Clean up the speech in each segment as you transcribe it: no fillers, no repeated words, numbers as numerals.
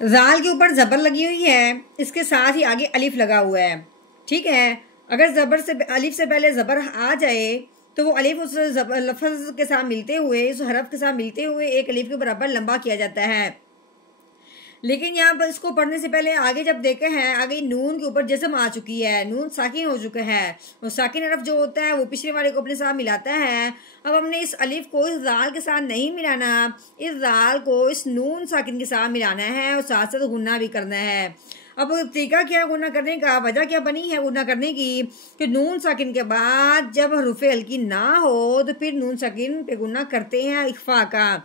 जाल के ऊपर जबर लगी हुई है, इसके साथ ही आगे अलिफ लगा हुआ है। ठीक है, अगर जबर से अलिफ से पहले जबर आ जाए तो वो अलिफ उस लफ्ज के साथ मिलते हुए, उस हरफ के साथ मिलते हुए एक अलिफ के बराबर लंबा किया जाता है। लेकिन यहाँ पर इसको पढ़ने से पहले आगे जब देखे हैं, आगे नून के ऊपर जज़म आ चुकी है, नून साकिन हो चुका है। और साकिन हरफ जो होता है वो पिछले वाले को अपने साथ मिलाता है। अब हमने इस अलिफ को इस दाल के साथ नहीं मिलाना, इस दाल को इस नून साकिन के साथ मिलाना है और साथ साथ गुन्ना भी करना है। अब तरीका क्या गुन्ना करने का, वजह क्या बनी है गुन्ना करने की, कि नून साकिन के बाद जब हरूफे हल्की ना हो तो फिर नून साकिन पे गुन्ना करते हैं इख्फा का।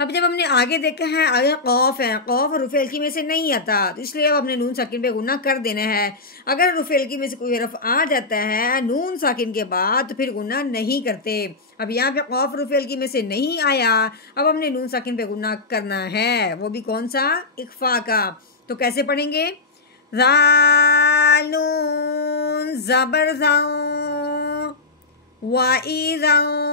अब जब हमने आगे देखा है, आगे कौफ है, कौफ हरूफ हल्की में से नहीं आता, तो इसलिए अब हमने नून साकिन पे गुन्ना कर देना है। अगर हरूफ हल्की में से कोई हरफ आ जाता है नून साकिन के बाद तो फिर गुन्ना नहीं करते। अब यहाँ पे कौफ हरूफ हल्की में से नहीं आया, अब हमने नून साकिन पे गुन्ना करना है, वो भी कौन सा, इख्फा का। तो कैसे पढ़ेंगे, ज़ाल नून ज़बर ज़ाओ वाइज़ाओ।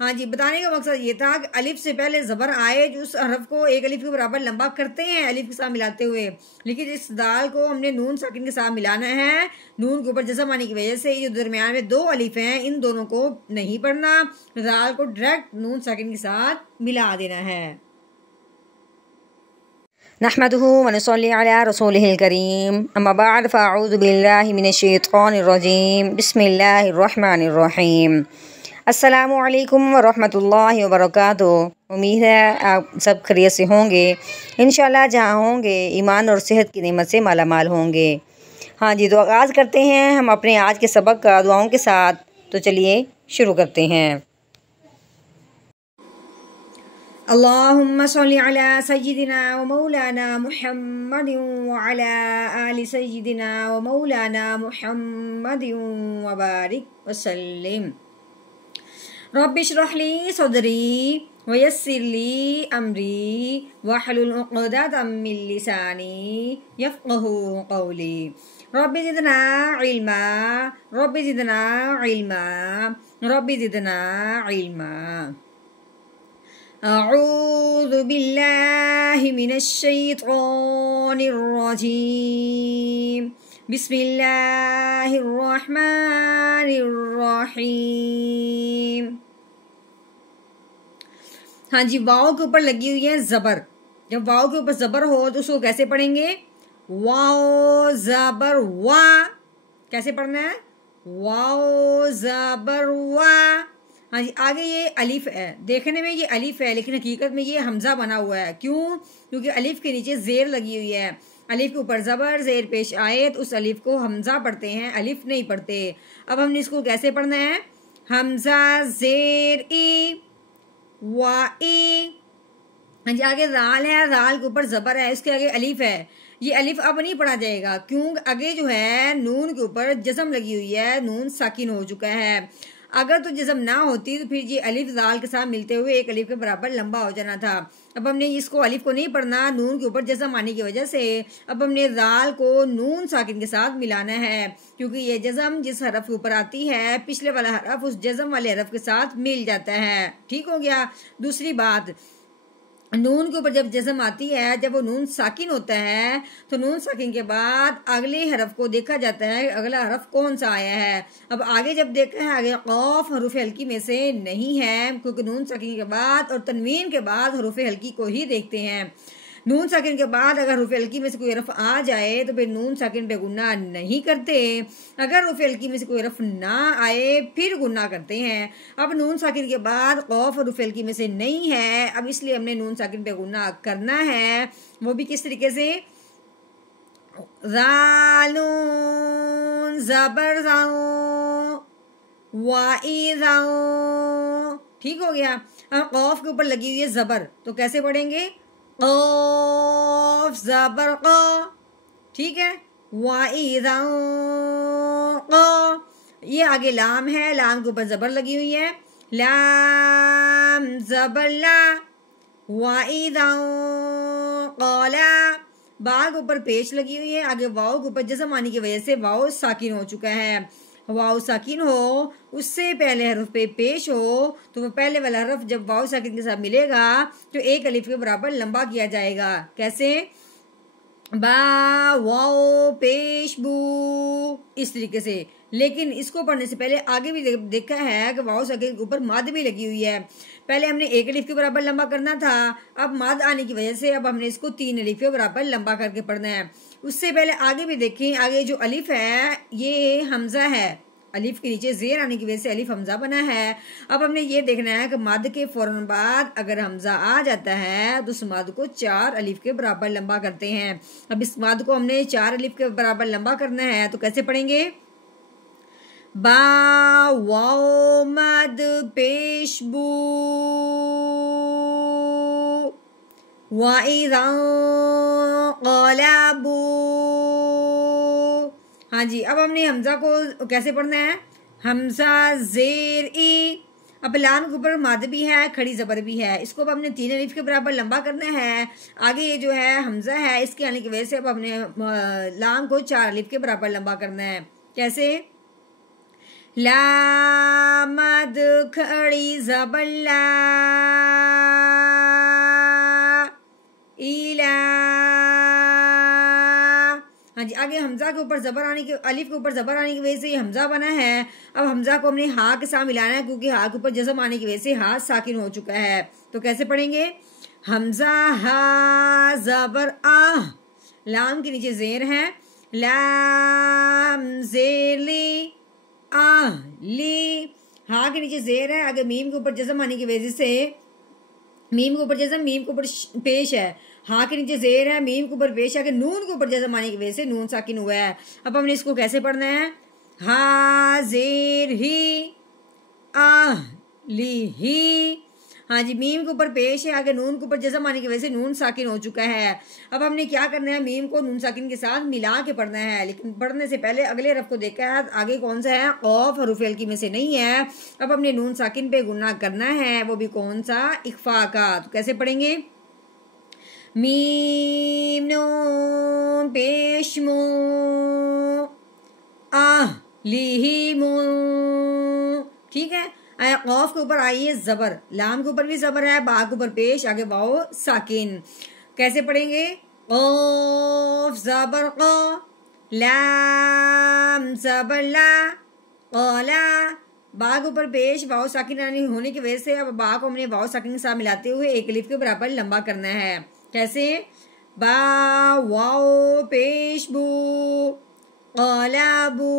हाँ जी, बताने का मकसद ये था कि अलिफ से पहले जबर आए जो उस हरफ को एक अलिफ के बराबर लंबा करते हैं अलिफ के साथ मिलाते हुए, लेकिन इस दाल को हमने नून साकिन के साथ मिलाना है। नून के ऊपर जज़म आने की वजह से ये जो दरमियान में दो अलिफ हैं इन दोनों को नहीं पढ़ना, दाल को डायरेक्ट नून साकिन के साथ मिला देना है। नहमदुहु व नसल्ली अला रसूलिहिल करीम, अम्मा बाद फ़अऊज़ु बिल्लाहि मिनश्शैतानिर रजीम, बिस्मिल्लाहिर रहमानिर रहीम। अस्सलामु अलैकुम व रहमतुल्लाहि व बरकातुहू। उम्मीद है आप सब खैरियत से होंगे। इंशाल्लाह जहाँ होंगे ईमान और सेहत की नेमत से माला माल होंगे। हाँ जी, तो आगाज़ करते हैं हम अपने आज के सबक का दुआओं के साथ। तो चलिए शुरू करते हैं। अल्लाहुम्मा सल्ली अला सय्यिदिना व मौलाना मुहम्मदिन व अला आलि सय्यिदिना व मौलाना मुहम्मदिन व बारिक व सल्लिम। रब्बि इश्रह ली सदरी व यस्सिर ली अमरी वहलुल उक़दतम मिन लिसानी यफ़क़हू क़ौली। Rabbi ज़िदना इल्मा, rabbi ज़िदना इल्मा, rabbi ज़िदना इल्मा। अऊज़ु बिल्लाहि मिनश शैतानिर रजीम, बिस्मिल्लाहिर रहमानिर रहीम। हाँ जी, वाव के ऊपर लगी हुई है जबर। जब वाव के ऊपर जबर हो तो उसको कैसे पढ़ेंगे, वाव जबर वा। कैसे पढ़ना है, वाव जबर वा। हाँ जी, आगे ये अलिफ है, देखने में ये अलिफ है लेकिन हकीकत में ये हमजा बना हुआ है। क्यों, क्योंकि अलिफ के नीचे जेर लगी हुई है। अलिफ के ऊपर जबर जेर पेश आए तो उस अलिफ को हमजा पढ़ते हैं, अलिफ नहीं पढ़ते। अब हमने इसको कैसे पढ़ना है, हमजा जेर ई वा ई। हाँ जी, आगे राल है, राल के ऊपर जबर है, इसके आगे अलिफ है। ये अलिफ अब नहीं पढ़ा जाएगा, क्यों, आगे जो है नून के ऊपर जज़म लगी हुई है, नून साकिन हो चुका है। अगर तो जज़म ना होती तो फिर ये अलिफ दाल के साथ मिलते हुए एक अलिफ के बराबर लंबा हो जाना था। अब हमने इसको अलिफ को नहीं पढ़ना, नून के ऊपर जज़म आने की वजह से अब हमने दाल को नून साकिन के साथ मिलाना है, क्योंकि ये जज़म जिस हरफ के ऊपर आती है पिछले वाला हरफ उस जज़म वाले हरफ के साथ मिल जाता है। ठीक हो गया। दूसरी बात, नून के ऊपर जब जज़म आती है, जब वो नून साकिन होता है तो नून साकिन के बाद अगले हरफ को देखा जाता है अगला हरफ कौन सा आया है। अब आगे जब देखा है, आगे कौफ हरूफ हल्की में से नहीं है, क्योंकि नून साकिन के बाद और तनवीन के बाद हरूफ हल्की को ही देखते हैं। नून साकिन के बाद अगर हरूफ हल्की में से कोई हरफ आ जाए तो फिर नून साकिन पे गुन्ना नहीं करते। अगर हरूफ हल्की में से कोई हरफ ना आए फिर गुन्ना करते हैं। अब नून साकिन के बाद कौफ हरूफ हल्की में से नहीं है, अब इसलिए हमने नून साकिन पे गुन्ना करना है। वो भी किस तरीके से, ज़ाल नून ज़बर ज़ाओ वाइज़ाओ। ठीक हो गया। अब कौफ के ऊपर लगी हुई है जबर, तो कैसे पढ़ेंगे, क़ाफ ज़बर क़ा। ठीक है, वाइज़ाओ क़ा। ये आगे लाम है, लाम के ऊपर जबर लगी हुई है, लाम ज़बर ला वाइज़ाओ क़ाला। बा के ऊपर पेश लगी हुई है, आगे वाव के ऊपर जज़म आने की वजह से वाव साकिन हो चुका है। वाव साकिन हो उससे पहले हरफ पे पेश हो तो वो पहले वाला हरफ जब वाव साकिन के साथ मिलेगा तो एक अलिफ के बराबर लंबा किया जाएगा। कैसे? बा वाओ पेश बू, इस तरीके से। लेकिन इसको पढ़ने से पहले आगे भी देखा है कि वाओ साकिन के ऊपर माद भी लगी हुई है। पहले हमने एक अलिफ के बराबर लंबा करना था, अब माद आने की वजह से अब हमने इसको 3 अलिफ के बराबर लंबा करके पढ़ना है। उससे पहले आगे भी देखें, आगे जो अलिफ है ये हमजा है, अलिफ के नीचे जेर आने की वजह से अलिफ हमजा बना है। अब हमने ये देखना है कि मद के फौरन बाद अगर हमजा आ जाता है तो उस मद को 4 अलिफ के बराबर लंबा करते हैं। अब इस मद को हमने 4 अलिफ के बराबर लंबा करना है तो कैसे पढ़ेंगे? बा वाओ मद पेश बू वाइज़ा क़लबू। हाँ जी, अब हमने हमजा को कैसे पढ़ना है? हमजा जेर ई, अब लाम के ऊपर मद भी है, खड़ी जबर भी है, इसको अब हमने 3 अलिफ के बराबर लंबा करना है। आगे ये जो है हमजा है इसके आने की वजह से अब हमने लाम को 4 अलिफ के बराबर लंबा करना है। कैसे? ला मद खड़ी जबर ला इला। हाँ जी, आगे हमजा के ऊपर जबर आने के, अलिफ के ऊपर जबर आने की वजह से ये हमजा बना है। अब हमजा को हमने हा के साथ मिलाना है क्योंकि हा के ऊपर जज़म आने की वजह से हा साकिन हो चुका है। तो कैसे पढ़ेंगे? हमजा हा जबर आह, लाम के नीचे जेर है, लाम जेर ली आह ली, हा के नीचे जेर है, आगे मीम के ऊपर जज़म आने की वजह से मीम के ऊपर जज़म, मीम के ऊपर पेश है, हा के नीचे जेर है, मीम के ऊपर पेश है, नून के ऊपर जज़म आने की वजह से नून साकिन हुआ है। अब हमने इसको कैसे पढ़ना है? हा जेर ही आह ली ही। हाँ जी, मीम के ऊपर पेश है, आगे नून के ऊपर जज़म आने की वजह से नून साकिन हो चुका है। अब हमने क्या करना है? मीम को नून साकिन के साथ मिला के पढ़ना है। लेकिन पढ़ने से पहले अगले हरफ को देखा है, आगे कौन सा है? क़ाफ हरूफ हल्की में से नहीं है। अब हमने नून साकिन पे गुन्ना करना है, वो भी कौन सा? इख्फा का। तो कैसे पढ़ेंगे? मीम नून पेश मो आह ली मो। ठीक है, क़ाफ के ऊपर आई है जबर, लाम के ऊपर भी जबर है, बा के ऊपर पेश, आगे वाओ साकिन। कैसे पढ़ेंगे? क़ाफ जबर क़ा, लाम जबर ला, क़ला, बा के ऊपर पेश, वाओ साकिन होने की वजह से अब बा को हमने वाओ साकिन के साथ मिलाते हुए एक अलिफ के बराबर लंबा करना है। कैसे? बा वाओ पेश बू क़लबू।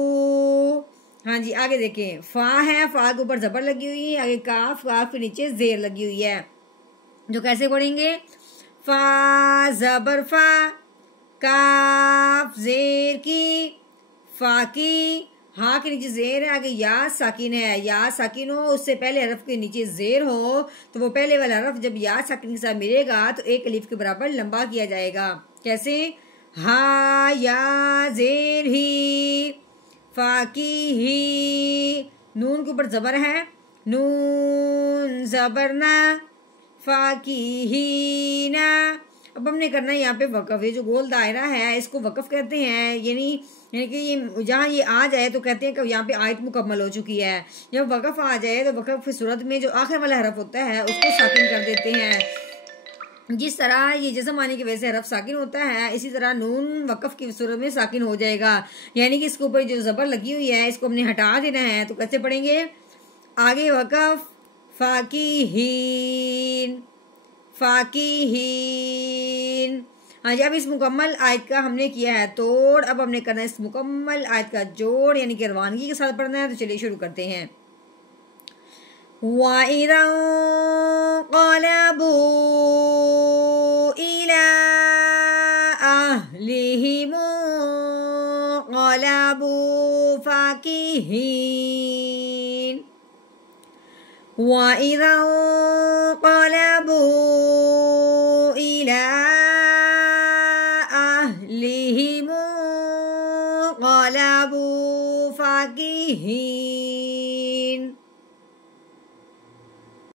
हाँ जी, आगे देखें, फा है, फा के ऊपर जबर लगी हुई है, आगे काफ, काफ के नीचे जेर लगी हुई है। जो कैसे पढ़ेंगे? फा जबर फा, काफ जेर की, फा की, हा के नीचे जेर है, आगे या साकिन है, या साकिन हो उससे पहले हरफ के नीचे जेर हो तो वो पहले वाला हरफ जब या साकिन के साथ मिलेगा तो एक अलिफ के बराबर लंबा किया जाएगा। कैसे? हा या जेर ही, फाकी ही, नून के ऊपर जबर है, नून जबर ना, फाकी ही ना। अब हमने करना है यहाँ पे वक़फ़, ये जो गोल दायरा है इसको वक़फ़ कहते हैं। यानी कि ये जहाँ ये आ जाए तो कहते हैं कि यहाँ पे आयत मुकम्मल हो चुकी है। जब वक़फ़ आ जाए तो वक़फ़ की सूरत में जो आखिर वाला हरफ होता है उसको साकिन कर देते हैं। जिस तरह ये जज़म आने की वजह से हरफ साकिन होता है, इसी तरह नून वक़फ़ की सूरत में साकिन हो जाएगा। यानी कि इसके ऊपर जो ज़बर लगी हुई है इसको हमने हटा देना है। तो कैसे पढ़ेंगे? आगे वक़फ़ फाकीहीन, फाकीहीन। हाँ जी, अब इस मुकम्मल आयत का हमने किया है तोड़, अब हमने करना है इस मुकम्मल आयत का जोड़, यानी कि रवानगी के साथ पढ़ना है। तो चलिए शुरू करते हैं। वइज़ा क़लबू इला अहलिहिम क़लबू फाकिहीन, वइज़ा क़लबू इला अहलिहिम क़लबू फाकिहीन।